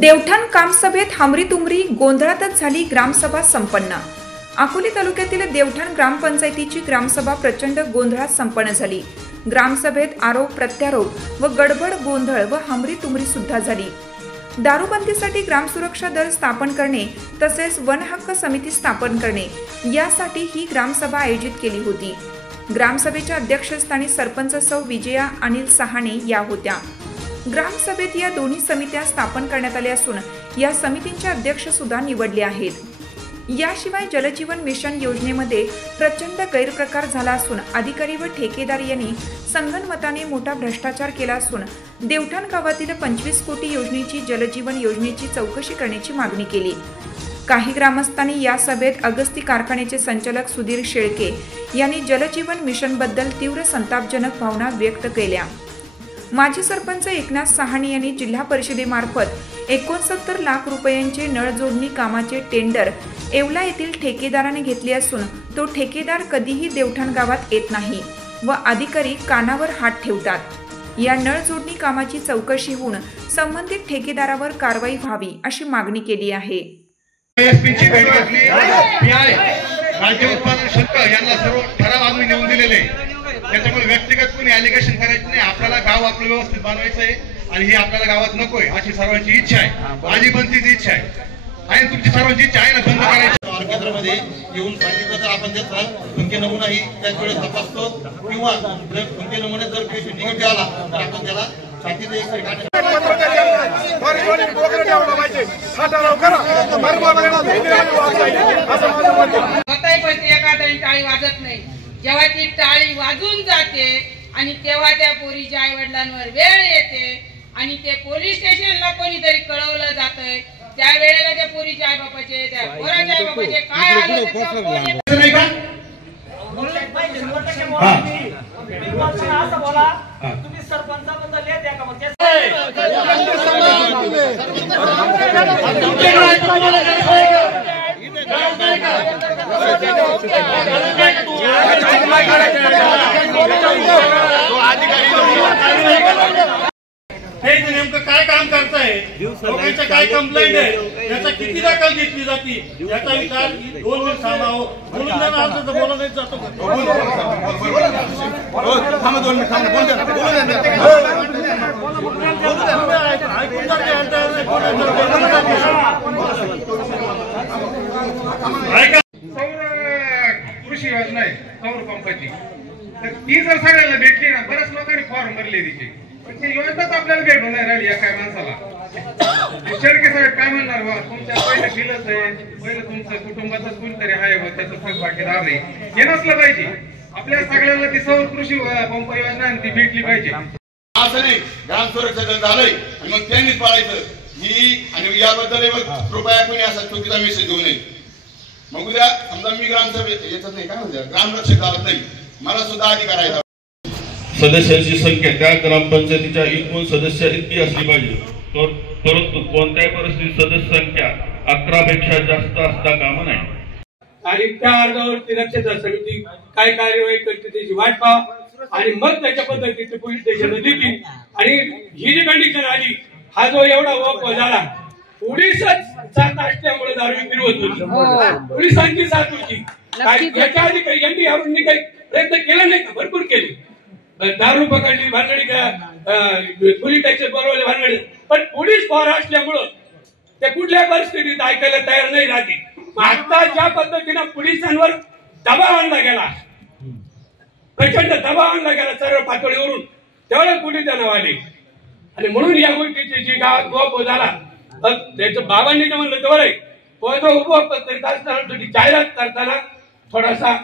देवठाण कामसभेत हमरी-तुमरी गोंधळातच झाली ग्रामसभा संपन्न। अकोले तालुक्यातील देवठाण ग्रामपंचायतीची ग्रामसभा प्रचंड गोंधळात संपन्न झाली। ग्रामसभेत आरोप प्रत्यारोप व गडबड गोंधळ व हमरी-तुमरी सुद्धा झाली। दारूबंदीसाठी ग्राम सुरक्षा दल स्थापन करणे तसेच वन हक्क समिती स्थापन करणे यासाठी ही ग्रामसभा आयोजित केली होती। ग्रामसभेच्या अध्यक्षस्थानी सरपंच सौ विजया अनिल सहाणे या होत्या। ग्रामसभेत या दोन्ही समित्या स्थापन करण्यात आल्या असून या समितींचे अध्यक्ष सुद्धा निवडले आहेत। याशिवाय जलजीवन मिशन योजनेमध्ये प्रचंड गैरप्रकार झाला असून अधिकारी व ठेकेदार यांनी संगनमताने मोठा भ्रष्टाचार केला असून देवठाण गावातील 25 कोटी योजनेची जलजीवन योजनेची चौकशी करण्याची मागणी केली। काही ग्रामस्थांनी या सभेत अगस्ती कारखान्याचे संचालक सुधीर शेळके यांनी जलजीवन मिशन बद्दल तीव्र संतापजनक भावना व्यक्त केल्या। माजी सरपंच एकनाथ सहाणे यांनी जिल्हा परिषदेमार्फत 69 लाख रुपयांचे नळ जोडणी कामाचे टेंडर येवला येथील ठेकेदाराने घेतले असून तो ठेकेदार कधीही देवठाण गावात येत नाही व अधिकारी कानावर हात ठेवतात। या नळ जोडणी कामाची चौकशी होऊन संबंधित ठेकेदारावर कारवाई व्हावी अशी मागणी केली आहे। राज्य उत्पादन शुल्क यांना सर्व ठराव आम्ही नेऊन दिलेले, त्याच्यामुळे व्यक्तिगत कोणी ॲलिगेशन करायचं नाही। आपल्याला गाव आपलं व्यवस्थित बनवायचं आहे आणि हे आपल्याला गावात नकोय अशी सर्वांची इच्छा आहे। माझी पण तीच इच्छा आहे तुमची सर्वांची इच्छा आहे ना बंद करायची। केंद्रामध्ये येऊन सांगितलं तर आपण त्याचा खंके नमुनाही त्याच वेळेस तपासतो किंवा जर खंके नमुने जर पेशंट निगेटिव्ह आला तर आपण त्याला छातीत एक टाळी वाजत नाही। जेव्हा ती टाळी वाजून जाते आणि तेव्हा त्या पोरीच्या आई वडिलांवर वेळ येते आणि ते पोलीस स्टेशनला कोणीतरी कळवलं जातंय, त्या वेळेला त्या पोरीच्या आई बापाचे त्या पोराच्या आई बापाचे काय आलं तुम्ही सरपंचाबद्दल येत का मग नेमकं काय काम करताय, लोकांच्या काय कंप्लेंट आहे, याचा किती दखल घेतली जाते याचा विचार 2 मिनिट थांबावं म्हणून त्यांना अर्थ बोलवण्यात जातो। कृषी योजना आहे सौर पंपाची, तर ती जर सगळ्यांना भेटली ना, बऱ्याच लोकांनी फॉर्म भरले तिचे, पण ती योजनाच आपल्याला भेटून नाही राहिली या काय माणसाला। शेळके साहेब काय म्हणणार बा, तुमच्या पहिलं बिलच आहे, पहिलं तुमचं कुटुंबाचं कोणतरी आहे व त्याचं थकबाकीदार आहे, हे नसलं पाहिजे। आपल्या सगळ्यांना ती सौर कृषी पंप योजना ती भेटली पाहिजे। असं नाही ग्राम सुरक्षा दल झालंय मग त्यांनीच पाळायचं ही, आणि याबद्दल कृपया कोणी असा चुकीचा मेसेज देऊ नये। मग उद्या समजा मी ग्रामसभेत याच्यात नाही काय म्हणतात ग्रामरक्षक झालं नाही, मला सुद्धा अधिकार आहे। सदस्यांची संख्या त्या ग्रामपंचायतीच्या एकूण सदस्य इतकी असली पाहिजे, परंतु कोणत्याही परिस्थितीत सदस्य संख्या 11 पेक्षा जास्त असता कामा नये। आणि त्या अर्जावरती रक्षता समिती काय कार्यवाही करते त्याची वाट पाहा आणि मग त्याच्या पद्धतीने पोलीस स्टेशनला देतील। आणि ही जी कंडिशन आली, हा जो एवढा वप झाला, पोलिसच साथ असल्यामुळे दारू विक्री होत होती, पोलिसांची साथ होती। याच्या आधी काही यांनी यावरून काही प्रयत्न केला नाही का? भरपूर केले, दारू पकडली भानगडी, पोलीस टॅक्स बोलवले भानगडी, पण पोलीस पॉवर असल्यामुळं ते कुठल्या परिस्थितीत ऐकायला तयार नाही राहते। आता ज्या पद्धतीनं पोलिसांवर दबाव आणला गेला, प्रचंड दबाव आणला गेला सर्व पातळीवरून, तेवढ्या पोलीस त्यांना आले आणि म्हणून या गोष्टीची जी गावात गप झाला, त्याच्या बाबांनी जे म्हणलं तेवढं आहे, उभं करीत असताना जाहिरात करताना थोडासा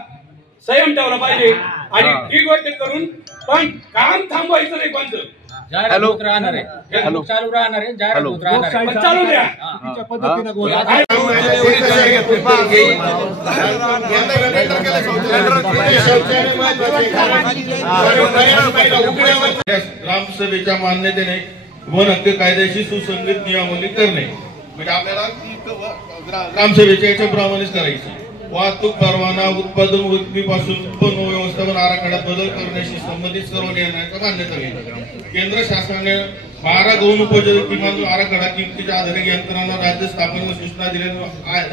संयम ठेवला पाहिजे आणि ही गोष्ट करून पण काम थांबवायचं नाही। कोणतं चालू राहणार आहे, चालू राहणार आहे, चालू द्या पद्धतीने ग्रामसभेच्या मान्यतेने वन हक्क कायद्याशी सुसंगत नियमावली करणे, म्हणजे आपल्याला ग्रामसभेच्या याच्या प्रमाणेच करायची। वाहतूक परवाना, उत्पादन वृत्तीपासून उत्पन्न व्यवस्थापन आराखड्यात बदल करण्याशी संबंधित सर्व निर्णयाचा मान्यता घेतली. केंद्र शासनाने 12 गौण उपयोजक किमान आराखडा किमतीच्या आधारे यंत्रणा राज्य स्थापनेवर सूचना दिल्या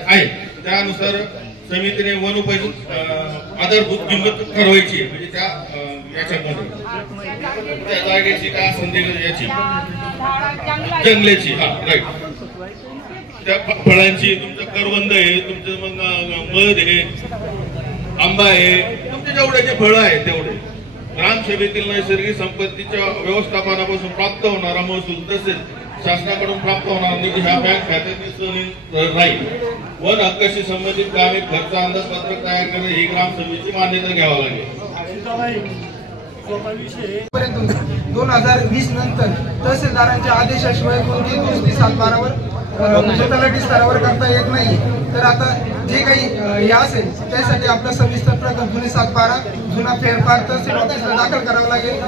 आहेत. त्यानुसार समितीने वन उपयोजक आधारभूत किंमत ठरवायची, म्हणजे त्या याच्यामध्ये त्या जागेची काय संधी याची जंगलाची, हा राईट, त्या फळांची, तुमचं करवंद आहे, तुमचं मग मध आहे, आंबा आहे, तुमचे जेवढे जे फळं आहेत तेवढे ग्रामसभेतील नैसर्गिक संपत्तीच्या व्यवस्थापनापासून प्राप्त होणारा महसूल तसेच शासनाकडून प्राप्त होणारा निधी ह्या बँक खात्यात राहील. वन हक्काशी संबंधित कामे खर्च अंदाजपत्रक तयार करणे ही ग्रामसभेची मान्यता घ्यावी लागेल. 2020 नंतर तहसीलदारांच्या आदेशाशिवाय कोणतीही दुरुस्ती 7/12 वर तलाठी स्तरावर करता येत नाही. तर आता जे काही हे असेल त्यासाठी आपला सविस्तर प्रकल्प जुने 7/12 जुना फेरफार तहसील ऑफिसला दाखल करावा लागेल.